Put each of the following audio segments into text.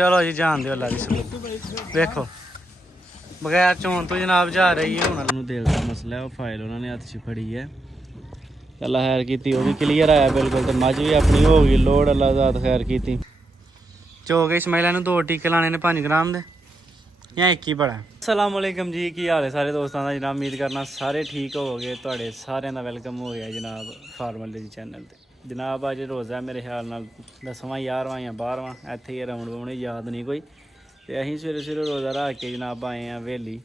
चलो जी जान दो अल्लाह दी सुनो वेखो बगैर चोन तो जनाब जा रही है हुण दिल दा मसला है। वो फाइल उन्होंने हत्थ च फड़ी है अल्लाह खैर की वो भी क्लीयर आया बिल्कुल तो मझ भी अपनी हो गई लोड अल्लाह ज़ात खैर की चोग इसमाइला नूं 2 टीके लाने ने 5 ग्राम दे या एक ही बड़ा। अस्सलाम वालेकुम जी की हाल है सारे दोस्तों का जनाब उम्मीद करना सारे ठीक हो गए तुहाडे सारिਆਂ ਦਾ वेलकम हो गया जनाब फार्मल जी चैनल ते जनाब अज रोज़ा है मेरे ख्याल नाल 10वां 11वां या 12वां इत्थे ही राउंड राउंड याद नहीं कोई ते असीं सवेरे सवेरे रोज़ा रख के जनाब आए हैं वेली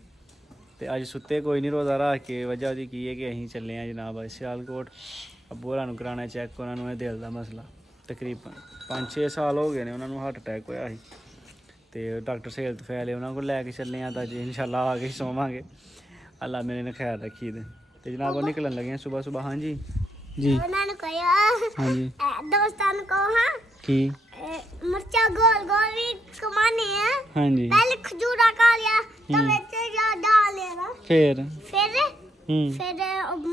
ते अज सुत्ते कोई नहीं रोज़ा रख के वजह ਉਹਦੀ की है कि असीं चले हैं जनाब सियालकोट अब्बू होरां नूं कराना चैक उन्होंने है दिल का मसला तकरीबन 5-6 साल हो गए ने उन्होंने हार्ट अटैक होया सी तो डॉक्टर सहेलत फैले उन्होंने को लैके चले हैं तो अज इंशाल्लाह आ के सोवांगे अल्लाह मेरे ने खैर रखी दे तो जनाब निकलन लगे सुबह सुबह। हाँ जी जी हाँ जी दोस्तां को हाँ की मिर्चा गोल गोल भी कमाने हैं। हाँ जी पहले खजूरा खा लिया तो बेचे जा डाल लेना फिर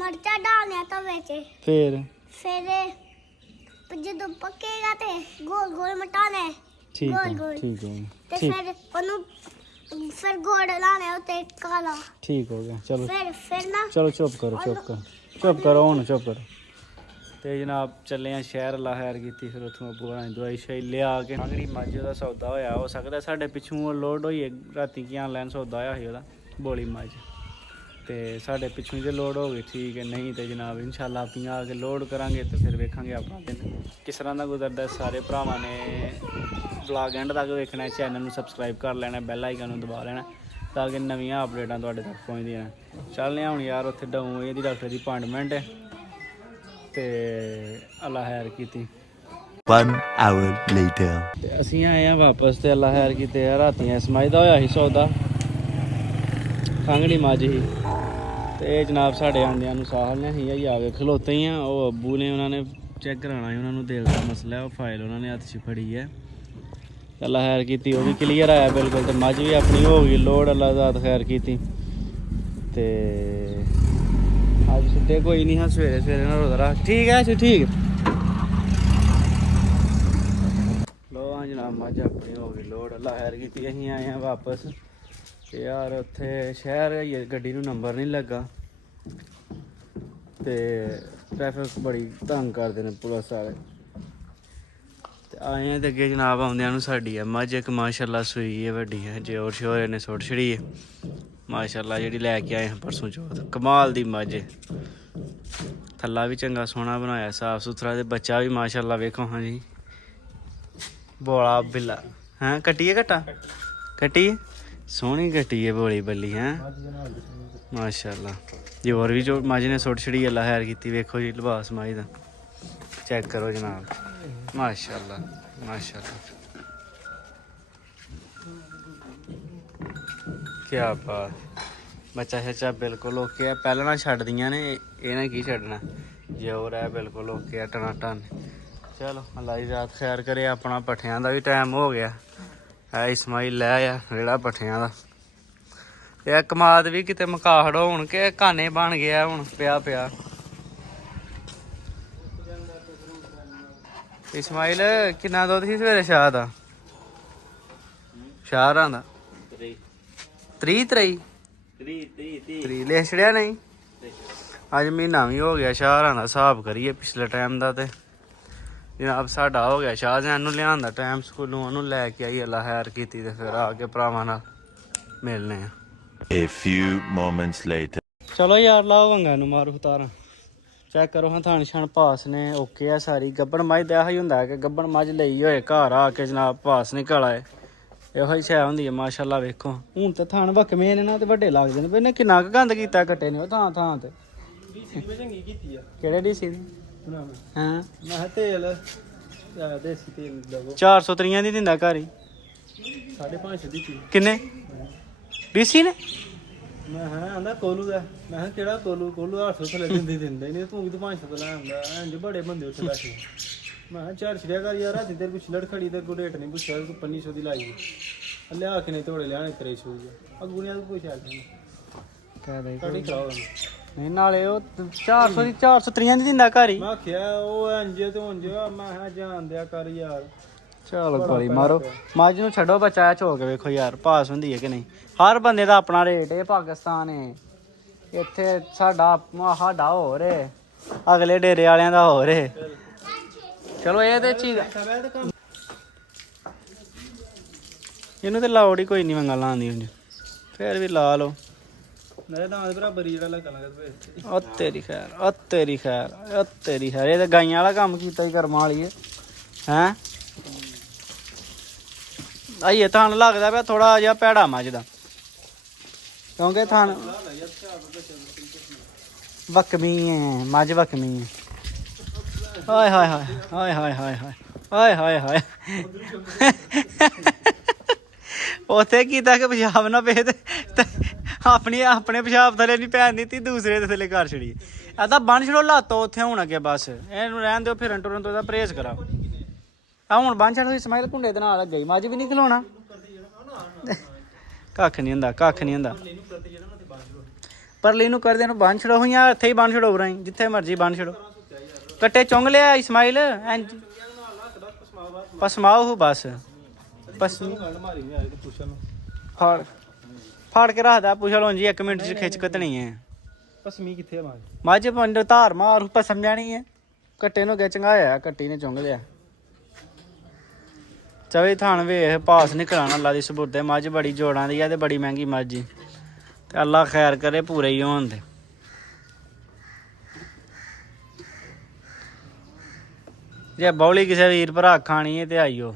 मिर्चा डालने तो बेचे फिर जो पकेगा ते गोल गोल मटाने ठीक गोल है गोल ठीक है ते ठीक फिर गोड़ लाने होते काला ठीक हो गया चलो फिर ना चलो चुप करो हुण चुप करो तो जनाब चले हैं शहर अल्लाह खैर की फिर उतों अब्बू होरां दी दवाई शवाई लिया के अंगड़ी मझ का सौदा होया हो सकता साढ़े पिछू लोड होई राती की ऑनलाइन सौदा होया ही ओहदा बोली मझ तो साढ़े पिछू जो लोड हो गई ठीक है नहीं तो जनाब इंशाल्लाह अपनी आके लोड करांगे तो फिर वेखांगे अपना दिन किस तरह का गुजरता। सारे भरावां ने ब्लॉग एंड तक वेखना चैनल में सबसक्राइब कर लेना बैल आइकन दबा लेना ताकि नवीं अपडेटां तुहाडे तक पहुँचदियां चलने हुण यार उत्थे डाउन एहदी डॉक्टर की अपॉइंटमेंट है तो अल्लाह खैर की 1 hour later असीं आए हैं वापस तो अल्लाह खैर की राती इसमाई दा होया ही सौदा खंगड़ी मझ ही तो ये जनाब साढ़े आंदियां नूं साहल ने ही आ गए खलोते ही हैं वो अब्बू ने उन्होंने चैक कराना है उन्होंने दिल का मसला है। वो फाइल उन्होंने हत्थ च फड़ी है अल्लाह खैर की वो भी क्लीयर आया बिल्कुल तो मझ भी अपनी हो गई लोड अल्लाह ज़ात खैर की ते अज सुते कोई नहीं हाँ सवेरे सवेरे ना रोज़ा रख ठीक है अच्छा ठीक लो हाँ जनाब मझ अपनी हो गई लोड अल्लाह खैर की असीं आए हैं वापस तो यार उत्थे शहर है गड्डी नूं नंबर नहीं लगा तो ट्रैफिक बड़ी तंग करते हैं पुलिस वाले आए हैं तो अगे जनाब आउंदियां साड़ी है मझ एक माशाल्लाह सूई है वड्डी है जोर शोर ने सुट छड़ी है माशाल्लाह जी लैके आए हैं परसों चौथ कमाल दी मझ थल्ला भी चंगा सोहना बनाया साफ सुथरा तो बच्चा भी माशाल्लाह वेखो। हाँ जी बोला बिल्ला हैं कट्टिए कट्टा कट्टिए सोहनी कट्टी है बोली बल्ली हैं माशाल्लाह जी होर भी जो मझ ने सुट छड़ी अल्लाह खैर की वेखो जी लिबास मझ दा चेक करो जनाब माशाल्लाह माशाल्लाह क्या बात बच्चा शच्चा बिल्कुल ओके है पहले ना छड्ड दियां ने इन्हें की छड्डना जोर है बिल्कुल ओके है टनाटन। चलो अल्लाह दी ज़ात खैर करे अपना पट्ठियां दा भी टाइम हो गया है इसमाइल लै आ रेड़ा पट्ठियां दा ते कमाद भी किते मकाहड़ होण के काने बन गया हुण पिया पिया। इसमाइल किन्ना दुद्ध सी सवेरे शाह दा शाहरां दा 3 ले छड़िया नहीं अज महीना भी हो गया शाहरां दा हिसाब करिए पिछले टाइम दा ते जनाब साडा हो गया शाहजहान नूं लियान दा टाइम स्कूलों ओनू लैके आई अल्लाह खैर कीती ते फिर आके भरावां नाल मिलने आ। A few moments later चलो यार लाओ वंगा नूं मारो तारा चेक करो हाँ थान छान पास ने ओके है सारी गब्बन मझ तो यही होंदा है कि गब्बन मझ लई होए घर आके जनाब पास निकल आए इहो ही शै होंदी है माशाल्लाह वेखो हूँ तो थान वकमे ने ना तो वड्डे लगदे ने इन्हें किन्ना क गंद कीता कट्टे ने थां थां ते केह्ड़े डीसी हाँ मैं तेल देसी तेल 430 दी दिंदा घर ही 550 दी किन्ने डीसी ने मैं आंदा कोलू दा मैं केड़ा कोलू 800 थले दिंदे नहीं तू भी तो 500 लै आंदा इंज बड़े बंदे उत्थे बैठे मैं चार छड़िया कर यार राती तेरे कुछ लड़खड़ी तेरे को रेट नहीं पुछया तू 2500 दी लाई लिया के नहीं तोड़े लिया 300 दी अगुनिया तो पूछया कह दे कड़ी कराओ नहीं नाले ओ 400 दी 430 दी दिंदा घर ही मैं आखिया ओ इंज ते उंज मैं जान दिया कर यार ਚਲੋ ਗੋਲੀ ਮਾਰੋ। ਮੱਝ ਨੂੰ ਛੱਡੋ, ਬੱਚਾ ਝੋ ਕੇ ਵੇਖੋ ਯਾਰ ਪਾਸ ਹੁੰਦੀ ਹੈ ਕਿ ਨਹੀਂ। ਹਰ ਬੰਦੇ ਦਾ ਆਪਣਾ ਰੇਟ। ਇਹ ਪਾਕਿਸਤਾਨ ਹੈ, ਇੱਥੇ ਸਾਡਾ ਹੋਰ ਏ, ਅਗਲੇ ਡੇਰੇ ਵਾਲਿਆਂ ਦਾ ਹੋਰ ਏ। ਚਲੋ ਇਹ ਤੇ ਚੀਜ਼ ਇਹਨੂੰ ਤੇ ਲਾਉੜ ਹੀ ਕੋਈ ਨਹੀਂ ਮੰਗਾ ਲਾਉਂਦੀ ਹੁੰਦੀ, ਫਿਰ ਵੀ ਲਾ ਲਓ। ਮੇਰੇ ਦਾਂਦ ਬਰਾਬਰ ਹੀ ਜਿਹੜਾ ਲੱਗਣ ਲੱਗਾ ਤੇ ਉਹ ਤੇਰੀ ਖੈਰ, ਉਹ ਤੇਰੀ ਖੈਰ, ਉਹ ਤੇਰੀ ਖੈਰ। ਇਹ ਤਾਂ ਗਾਈਆਂ ਵਾਲਾ ਕੰਮ ਕੀਤਾ ਹੀ ਕਰਮਾਂ ਵਾਲੀ ਹੈ। ਆਈਏ ਥਣ ਲੱਗਦਾ ਪਿਆ ਥੋੜਾ ਜਿਹਾ ਭੈੜਾ ਮੱਝ ਦਾ, ਕਿਉਂਕਿ ਥਣ ਵਕਮੀ ਹੈ, ਮੱਝ ਵਕਮੀ ਹੈ। ਹਾਏ ਹਾਏ ਹਾਏ ਹਾਏ ਹਾਏ ਹਾਏ ਹਾਏ ਹਾਏ ਹਾਏ ਉੱਥੇ ਕੀਤਾ ਕਿ ਪਿਸ਼ਾਬ ਨਾ ਪਏ ਤੇ ਆਪਣੇ ਪਿਸ਼ਾਬ ਥੱਲੇ ਨਹੀਂ ਪੈਣ ਦਿੱਤੀ, ਦੂਸਰੇ ਦੇ ਥੱਲੇ ਘਰ ਛੜੀ। ਇਹ ਤਾਂ ਬੰਨ ਛੜੋ ਲਾਤੋ ਉੱਥੇ ਹੁਣ ਅੱਗੇ, ਬਸ ਇਹਨੂੰ ਰਹਿਣ ਦਿਓ, ਫਿਰਨ ਟੁਰਨ ਤੋਂ ਇਹਦਾ ਪਰਹੇਜ਼ ਕਰਾਓ। ਆ ਹੁਣ ਬੰਨ ਛੜੋ ਇਸਮਾਈਲ ਘੁੰਡੇ ਦੇ ਨਾਲ ਲੱਗ ਗਈ, ਮੱਝ ਵੀ ਨਹੀਂ ਖਿਲਾਉਣਾ। ਕੱਖ ਨਹੀਂ ਹੁੰਦਾ, ਕੱਖ ਨਹੀਂ ਹੁੰਦਾ। ਪਰਲੀ ਨੂੰ ਕਰਦੇ ਨੂੰ ਬੰਨ ਛੜੋ, ਜਾਂ ਇੱਥੇ ਹੀ ਬੰਨ ਛੜੋ, ਰਾਈ ਜਿੱਥੇ ਮਰਜੀ ਬੰਨ ਛੜੋ। ਕੱਟੇ ਚੁੰਗ ਲਿਆ ਇਸਮਾਈਲ, ਪਸਮਾਓ ਬਸ। ਫੜ ਕੇ ਰੱਖਦਾ ਪੁੱਛ ਲਓ ਜੀ, 1 ਮਿੰਟ ਚ ਖਿੱਚ ਕੱਤਣੀ ਹੈ। ਪਸਮੀ ਕਿੱਥੇ ਆ ਮੱਝ ਪੰਡ ਧਾਰ ਮਾਰ ਪਸਮ ਜਾਣੀ ਹੈ। ਕੱਟੇ ਨੂੰ ਅੱਗੇ ਚੰਗਾਇਆ, ਕੱਟੀ ਨੇ ਚੁੰਗ ਲਿਆ। ਚਵੇ ਥਾਣ ਵੇਖ ਪਾਸ ਨਿਕਲਣਾ ਅੱਲਾ ਦੀ ਸਬੁਰਦੇ। ਮੱਝ ਬੜੀ ਜੋੜਾਂ ਦੀ ਆ ਤੇ ਬੜੀ ਮਹਿੰਗੀ ਮੱਝ ਤੇ ਅੱਲਾ ਖੈਰ ਕਰੇ ਪੂਰੇ ਹੀ ਹੋਣ ਦੇ। ਜੇ ਬੌਲੀ ਕਿਸੇ ਵੀਰ ਭਰਾ ਖਾਣੀ ਹੈ ਤੇ ਆਈਓ,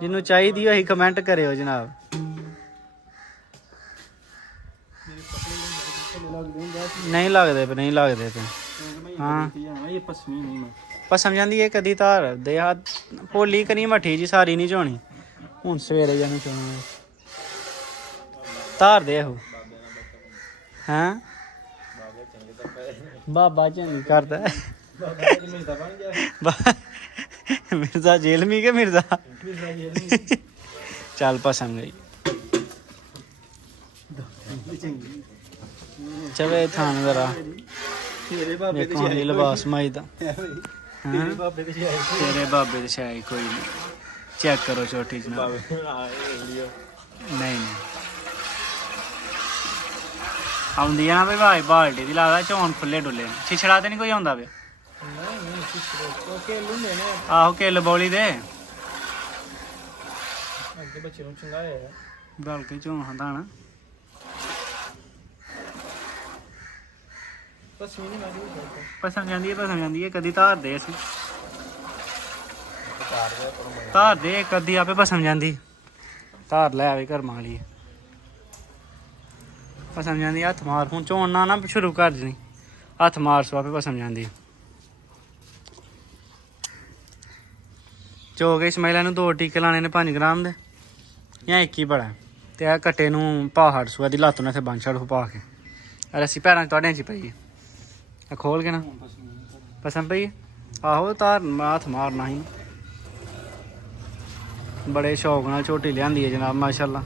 ਜਿਹਨੂੰ ਚਾਹੀਦੀ ਹੋਈ ਕਮੈਂਟ ਕਰਿਓ ਜਨਾਬ। ਨਹੀਂ ਲੱਗਦੇ ਪਏ, ਨਹੀਂ ਲੱਗਦੇ ਪਏ। ਹਾਂ ਇਹ ਪਸਮੀ ਨਹੀਂ ਮੈਂ ਪਸਮ ਜਾਂਦੀ ਹੈ ਕਦੀ ਧਾਰ ਦੇ ਆ ਭੋਲੀ ਕਰੀ ਮੱਠੀ ਜੀ, ਸਾਰੀ ਨਹੀਂ ਝੋਣੀ। ਹੁਣ ਸਵੇਰੇ ਜਾਣੀ ਚੋਣੀ ਧਾਰ ਦੇ ਉਹ ਹੈਂ ਬਾਬਾ ਚੰਗੀ ਕਰਦਾ। ਮਿਰਜ਼ਾ ਜੇਲਮੀ ਕੇ ਮਿਰਜ਼ਾ ਚੱਲ ਪਸਮ ਗਈ। ਚਵੇ ਥਾਣ ਜ਼ਰਾ ਦੇਖੋ ਜੀ ਲਿਬਾਸ ਮਾਈ ਦਾ। ਤੇਰੇ ਬਾਬੇ ਦੇ ਸ਼ਾਇਦ ਕੋਈ ਨਹੀਂ, ਚੈੱਕ ਕਰੋ ਛੋਟੀ ਜਨਾਬ। ਨਹੀਂ ਆਉਂਦੀ ਆ ਨਾ ਬਈ ਭਾਈ ਬਾਲਟੀ ਦੀ, ਲੱਗਦਾ ਝੋਨ ਖੁੱਲੇ ਡੁੱਲੇ ਛਿਛੜਾ ਤੇ ਨਹੀਂ ਕੋਈ ਆਉਂਦਾ ਪਿਆ। ਆਹੋ ਕਿੱਲ ਬੋਲੀ ਦੇ ਅੱਗੇ ਬੱਚੇ ਨੂੰ ਚੰਗਾਇਆ ਬਲ ਕੇ ਝੋਨ ਹੰਦਾ ਨਾ। ਪਸਮੀ ਨਹੀਂ ਮੈਂ ਪਸਮ ਜਾਂਦੀ ਹੈ ਕਦੀ ਧਾਰ ਦੇ। ਅਸੀਂ ਧਾਰ ਦੇ ਕਦੀ ਆਪੇ ਪਸਮ ਜਾਂਦੀ, ਧਾਰ ਲੈ ਆਵੇ ਘਰ ਮਾਲੀ ਪਸਮ ਜਾਂਦੀ। ਹੱਥ ਮਾਰ ਹੁਣ ਝੋਣ ਨਾ ਸ਼ੁਰੂ ਕਰ ਦੇਣੀ, ਹੱਥ ਮਾਰ ਸੋ ਆਪੇ ਪਸਮ ਜਾਂਦੀ। ਚੋ ਕੇ ਇਸਮਾਈਲਾਂ ਨੂੰ 2 ਟੀਕੇ ਲਾਣੇ ਨੇ 5 ਗ੍ਰਾਮ ਦੇ, ਜਾਂ 1 ਹੀ ਬੜਾ। ਤੇ ਆ ਕੱਟੇ ਨੂੰ ਪਹਾੜ ਸੂਆ ਦੀ ਲੱਤ ਨੂੰ ਇੱਥੇ ਬੰਨ ਛੜ ਪਾ ਕੇ ਰੱਸੀ ਪੈਰਾਂ 'ਚ ਤੁਹਾਡਿਆਂ 'ਚ ਪਈ ਹੈ, ਖੋਲ ਕੇ ਨਾ ਪਸਮ ਪਈ। ਆਹੋ ਧਾਰ ਹੱਥ ਮਾਰਨਾ ਹੀ। ਬੜੇ ਸ਼ੌਕ ਨਾਲ ਝੋਟੀ ਲਿਆਂਦੀ ਹੈ ਜਨਾਬ, ਮਾਸ਼ਾਅੱਲਾ।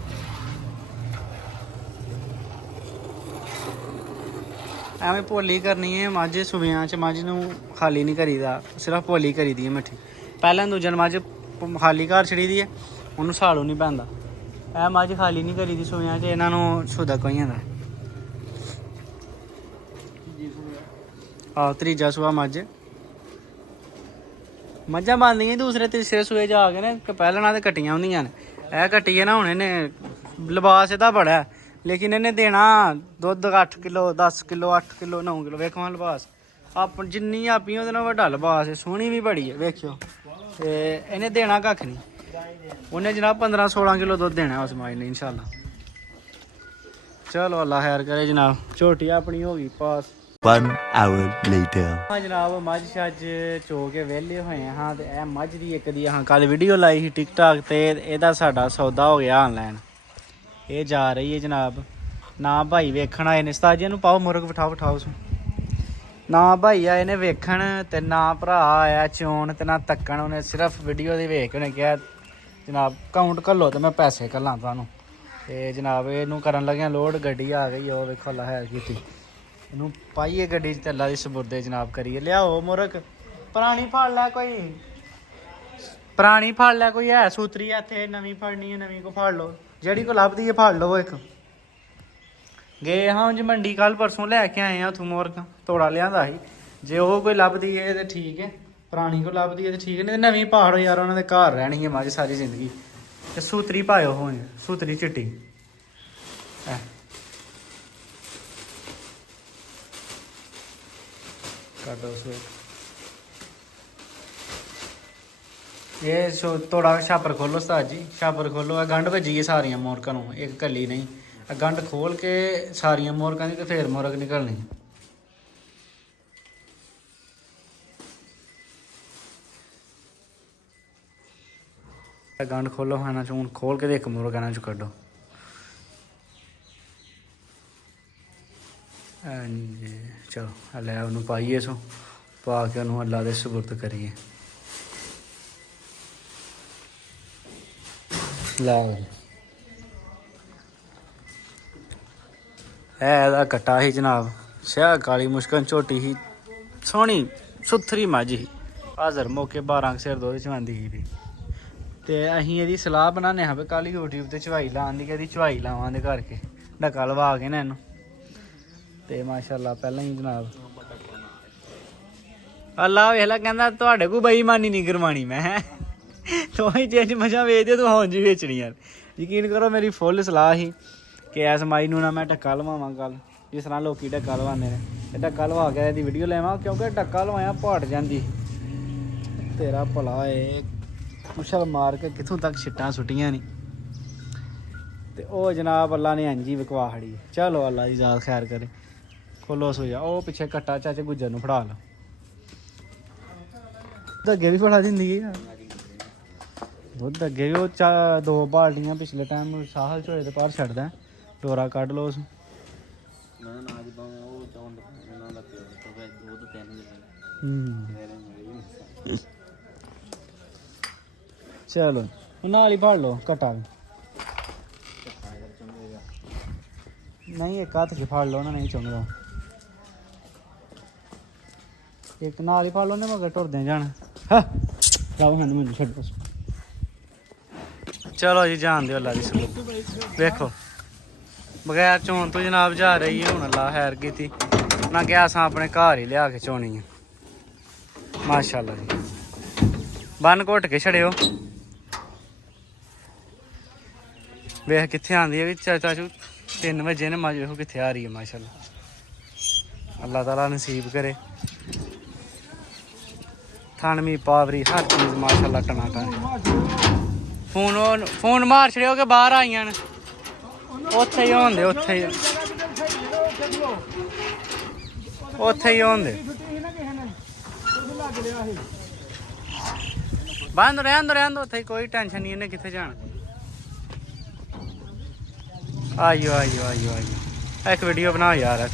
ਐਵੇਂ ਭੋਲੀ ਕਰਨੀ ਹੈ ਮੱਝ ਸੂਬਿਆਂ 'ਚ। ਮੱਝ ਨੂੰ ਖਾਲੀ ਨਹੀਂ ਕਰੀਦਾ, ਸਿਰਫ ਭੋਲੀ ਕਰੀਦੀ ਹੈ ਮਿੱਠੀ। ਪਹਿਲਾਂ ਦੂਜਨ ਮੱਝ ਖਾਲੀ ਘਰ ਛੜੀ ਦੀ ਹੈ, ਉਹਨੂੰ ਸਾਲੂ ਨਹੀਂ ਪੈਂਦਾ। ਇਹ ਮੱਝ ਖਾਲੀ ਨਹੀਂ ਕਰੀਦੀ ਸੂਬਿਆਂ 'ਚ, ਇਹਨਾਂ ਨੂੰ ਸੁਦਾ ਕੋਈ ਹੁੰਦਾ। ਆਹ ਤੀਜਾ ਸੂਆ ਮੱਝਾਂ ਬਣਦੀਆਂ ਦੂਸਰੇ ਤੀਸਰੇ ਸੂਏ ਜਾ ਕੇ ਨੇ। ਪਹਿਲਾਂ ਤੇ ਕੱਟੀਆਂ ਹੁੰਦੀਆਂ ਨੇ, ਇਹ ਕੱਟੀ ਹੈ ਨਾ ਹੁਣ ਇਹਨੇ। ਲਿਬਾਸ ਇਹਦਾ ਬੜਾ, ਲੇਕਿਨ ਇਹਨੇ ਦੇਣਾ ਦੁੱਧ 8 ਕਿਲੋ 10 ਕਿਲੋ 8 ਕਿਲੋ 9 ਕਿਲੋ। ਵੇਖੋ ਲਿਬਾਸ ਆਪ ਜਿੰਨੀ ਆਪੀ ਉਹਦੇ ਨਾਲ ਵੱਡਾ ਲਿਬਾਸ ਹੈ, ਸੋਹਣੀ ਵੀ ਬੜੀ ਹੈ ਵੇਖਿਓ। ਤੇ ਇਹਨੇ ਦੇਣਾ ਕੱਖ ਨਹੀਂ, ਉਹਨੇ ਜਨਾਬ 15-16 ਕਿਲੋ ਦੁੱਧ ਦੇਣਾ ਉਸ ਮਾਈ ਨੇ ਇਨਸ਼ਾਅੱਲਾ। ਚਲੋ ਅੱਲਾ ਖੈਰ ਕਰੇ ਜਨਾਬ। ਝੋਟੀ ਆਪਣੀ ਹੋ ਗਈ ਪਾਸ। 1 hour later. ਹਾਂ ਜਨਾਬ ਮੱਝ ਛੱਜ ਚੋ ਕੇ ਵਿਹਲੇ ਹੋਏ ਹਾਂ। ਤੇ ਇਹ ਮੱਝ ਦੀ ਇੱਕ ਦੀ ਕੱਲ ਵੀਡੀਓ ਲਾਈ ਸੀ ਟਿਕਟਾਕ ਤੇ, ਇਹਦਾ ਸਾਡਾ ਸੌਦਾ ਹੋ ਗਿਆ ਆਨਲਾਈਨ। ਇਹ ਜਾ ਰਹੀ ਹੈ ਜਨਾਬ। ਨਾ ਭਾਈ ਵੇਖਣ ਆਏ ਨੇ, ਸਤਾਜੀਆਂ ਨੂੰ ਪਾਓ ਮੁਰਗ ਬਿਠਾਓ ਨਾ ਭਾਈ ਆਏ ਨੇ ਵੇਖਣ, ਤੇ ਨਾ ਭਰਾ ਆਇਆ ਚੋਣ, ਤੇ ਨਾ ਤੱਕਣ। ਉਹਨੇ ਸਿਰਫ ਵੀਡੀਓ ਦੀ ਵੇਖ ਕੇ ਉਹਨੇ ਕਿਹਾ ਜਨਾਬ ਕਾਊਂਟ ਘੱਲੋ ਤੇ ਮੈਂ ਪੈਸੇ ਘੱਲਾਂ ਤੁਹਾਨੂੰ। ਤੇ ਜਨਾਬ ਇਹਨੂੰ ਕਰਨ ਲੱਗਿਆ ਲੋਡ, ਗੱਡੀ ਆ ਗਈ। ਉਹ ਵੇਖੋ ਅੱਲਾ ਹੈ ਕੀਤੀ, ਇਹਨੂੰ ਪਾਈਏ ਗੱਡੀ 'ਚ ਤੇ ਅੱਲਾ ਦੀ ਸਬੁਰਦੇ ਜਨਾਬ ਕਰੀਏ। ਲਿਆਓ ਮੁਰਗ ਪੁਰਾਣੀ ਫੜ ਲੈ ਕੋਈ। ਪੁਰਾਣੀ ਫੜ ਲੈ ਕੋਈ ਹੈ ਸੂਤਰੀ ਇੱਥੇ ਨਵੀਂ ਫੜਨੀ ਹੈ ਨਵੀਂ ਕੋ ਫੜ ਲਓ ਜਿਹੜੀ ਕੋ ਲੱਭਦੀ ਹੈ ਫੜ ਲਓ ਇੱਕ ਗਏ ਹਾਂ ਉਂਝ ਮੰਡੀ ਕੱਲ ਪਰਸੋਂ ਲੈ ਕੇ ਆਏ ਆ ਉਥੋਂ ਮੋਰਕ ਤੋੜਾ ਲਿਆਂਦਾ ਸੀ ਜੇ ਉਹ ਕੋਈ ਲੱਭਦੀ ਹੈ ਤੇ ਠੀਕ ਹੈ ਪੁਰਾਣੀ ਕੋ ਲੱਭਦੀ ਹੈ ਤੇ ਠੀਕ ਨਹੀਂ ਤੇ ਨਵੀਂ ਪਹਾੜੋ ਯਾਰ ਉਹਨਾਂ ਦੇ ਘਰ ਰਹਿਣੀ ਹੈ ਮੱਝ ਸਾਰੀ ਜ਼ਿੰਦਗੀ ਤੇ ਸੂਤਰੀ ਪਾਇਓ ਹੁਣ ਸੂਤਰੀ ਚਿੱਟੀ ਕੱਢੋ ਸੋ ਇਹ ਸੋ ਤੋੜਾ ਛਾਪਰ ਖੋਲੋ ਉਸਤਾਦ ਜੀ ਛਾਪਰ ਖੋਲੋ ਆ ਗੰਢ ਵੱਜੀ ਸਾਰੀਆਂ ਮੋਰਕਾਂ ਨੂੰ ਇੱਕ ਕੱਲੀ ਨਹੀਂ ਆ ਗੰਢ ਖੋਲ ਕੇ ਸਾਰੀਆਂ ਮੋਰਕਾਂ ਦੀ ਤੇ ਫੇਰ ਮੋਰਕ ਨਿਕਲਣੀ ਗੰਢ ਖੋਲੋ ਖਾਣਾ ਚੋਂ ਖੋਲ ਕੇ ਤੇ ਇੱਕ ਮੋਰਕ ਇਹਨਾਂ ਚੋਂ ਕੱਢੋ ਹਾਂਜੀ ਚਲੋ ਲੈ ਉਹਨੂੰ ਪਾਈਏ ਸੋ ਪਾ ਕੇ ਉਹਨੂੰ ਅੱਲਾ ਦੇ ਸਪੁਰਦ ਕਰੀਏ ਲੈ ਇਹਦਾ ਕੱਟਾ ਸੀ ਜਨਾਬ ਸਿਆਹ ਕਾਲੀ ਮੁਸ਼ਕਨ ਝੋਟੀ ਸੀ ਸੋਹਣੀ ਸੁਥਰੀ ਮੱਝ ਸੀ ਹਾਜ਼ਰ ਮੌਕੇ 12 ਸਿਰ ਦੁੱਧ ਚਵਾਉਂਦੀ ਸੀ ਵੀ ਤੇ ਅਸੀਂ ਇਹਦੀ ਸਲਾਹ ਬਣਾਉਂਦੇ ਹਾਂ ਵੀ ਕੱਲ YouTube ਤੇ ਚਵਾਈ ਲਾਉਣ ਦੀ ਕਦੀ ਚਵਾਈ ਲਾਵਾਂਗੇ ਕਰਕੇ ਢੱਕਾ ਲਵਾ ਕੇ ਨਾ ਇਹਨੂੰ ਤੇ ਮਾਸ਼ਾਅੱਲਾ ਪਹਿਲਾਂ ਹੀ ਜਨਾਬ ਅੱਲਾ ਵੇਖਲਾ ਕਹਿੰਦਾ ਤੁਹਾਡੇ ਕੋਲ ਬੇਈਮਾਨੀ ਨਹੀਂ ਕਰਵਾਣੀ ਮੈਂ ਤੁਸੀਂ ਚੇਂਜ ਮਸ਼ਾ ਵੇਚਦੇ ਤੂੰ ਹੁਣ ਜੀ ਵੇਚਣੀ ਯਾਰ ਯਕੀਨ ਕਰੋ ਮੇਰੀ ਫੁੱਲ ਸਲਾਹ ਸੀ ਕਿ ਐਸ ਮਾਈ ਨੂੰ ਨਾ ਮੈਂ ਢੱਕਾ ਲਵਾਵਾਂ ਕੱਲ ਜਿਸ ਤਰ੍ਹਾਂ ਲੋਕੀ ਢੱਕਾ ਲਵਾਉਂਦੇ ਨੇ ਇਹ ਢੱਕਾ ਲਵਾ ਕੇ ਇਹਦੀ ਵੀਡੀਓ ਲੈਵਾਂ ਕਿਉਂਕਿ ਢੱਕਾ ਲਵਾਇਆ ਪੜ ਜਾਂਦੀ ਤੇਰਾ ਭਲਾ ਏ ਮੁਸ਼ਲ ਮਾਰ ਕੇ ਕਿੱਥੋਂ ਤੱਕ ਛਿੱਟਾਂ ਸੁੱਟੀਆਂ ਨਹੀਂ ਤੇ ਉਹ ਜਨਾਬ ਅੱਲਾ ਨੇ ਇੰਜੀ ਵਿਕਵਾ ਖੜੀ ਚਲੋ ਅੱਲਾ ਦੀ ਜ਼ਾਤ ਖੈਰ ਕਰੇ ਖੋਲੋ ਸੋ ਜਾ ਉਹ ਪਿੱਛੇ ਕੱਟਾ ਚਾਚੇ ਗੁੱਜਰ ਨੂੰ ਫੜਾ ਲਓ ਅੱਗੇ ਵੀ ਫੜਾ ਦਿੰਦੀ ਹੈ ਦੁੱਧ ਅੱਗੇ ਵੀ ਉਹ 2 ਬਾਲਟੀਆਂ ਪਿਛਲੇ ਟਾਈਮ ਸਾਹਲ ਝੋਲੇ ਦੇ ਪਾਰ ਛੱਡਦਾ ਡੋਰਾ ਕੱਢ ਲਓ ਉਸ ਚਲੋ ਨਾਲ ਹੀ ਫੜ ਲਓ ਘਟਾ ਵੀ ਨਹੀਂ ਇੱਕ ਹੱਥ 'ਚ ਫੜ ਲਓ ਨਾ ਨਹੀਂ ਚੁੰਗਦਾ ਇੱਕ ਨਾਲ ਹੀ ਫੜ ਲਓ ਨੇ ਮਗਰ ਟੁਰਦੇ ਜਾਣਾ ਹਾਂ ਜਾਓ ਹਾਂ ਮੈਨੂੰ ਛੱਡੋ ਚਲੋ ਜੀ ਜਾਣ ਦਿਓ ਅੱਲਾ ਦੀ ਸਬੂਤ ਵੇਖੋ ਬਗੈਰ ਚੋਣ ਤੋਂ ਜਨਾਬ ਜਾ ਰਹੀ ਹੈ ਹੁਣ ਅੱਲਾ ਖੈਰ ਕੀਤੀ ਨਾ ਕਿਹਾ ਸਾਂ ਆਪਣੇ ਘਰ ਹੀ ਲਿਆ ਕੇ ਚੋਣੀ ਹੈ ਮਾਸ਼ਾਅੱਲਾ ਜੀ ਬੰਨ ਘੁੱਟ ਕੇ ਛੜਿਓ ਵੇਖ ਕਿੱਥੇ ਆਂਦੀ ਹੈ ਵੀ ਚਾਚਾ ਚੂ 3 ਵਜੇ ਨੇ ਮੱਝ ਵੇਖੋ ਕਿੱਥੇ ਆ ਰਹੀ ਹੈ ਮਾਸ਼ਾਅੱਲਾ ਅੱਲਾਹ ਤਾਲਾ ਨਸੀਬ ਕਰੇ ਥਾਨਵੀਂ ਪਾਵਰੀ ਹਰ ਚੀਜ਼ ਮਾਸ਼ਾਅੱਲਾ ਟਨਾਟਾ ਫੋਨ ਮਾਰ ਛੜਿਓ ਕਿ ਬਾਹਰ ਆਈਆਂ ਨੇ ਉੱਥੇ ਹੀ ਹੁੰਦੇ ਉੱਥੇ ਹੀ ਹੁੰਦੇ ਬੰਦ ਰਹਿਣ ਦੋ ਉੱਥੇ ਕੋਈ ਟੈਨਸ਼ਨ ਨਹੀਂ ਇਹਨੇ ਕਿੱਥੇ ਜਾਣਾ ਆਇਓ ਇੱਕ ਵੀਡੀਓ ਬਣਾਓ ਯਾਰ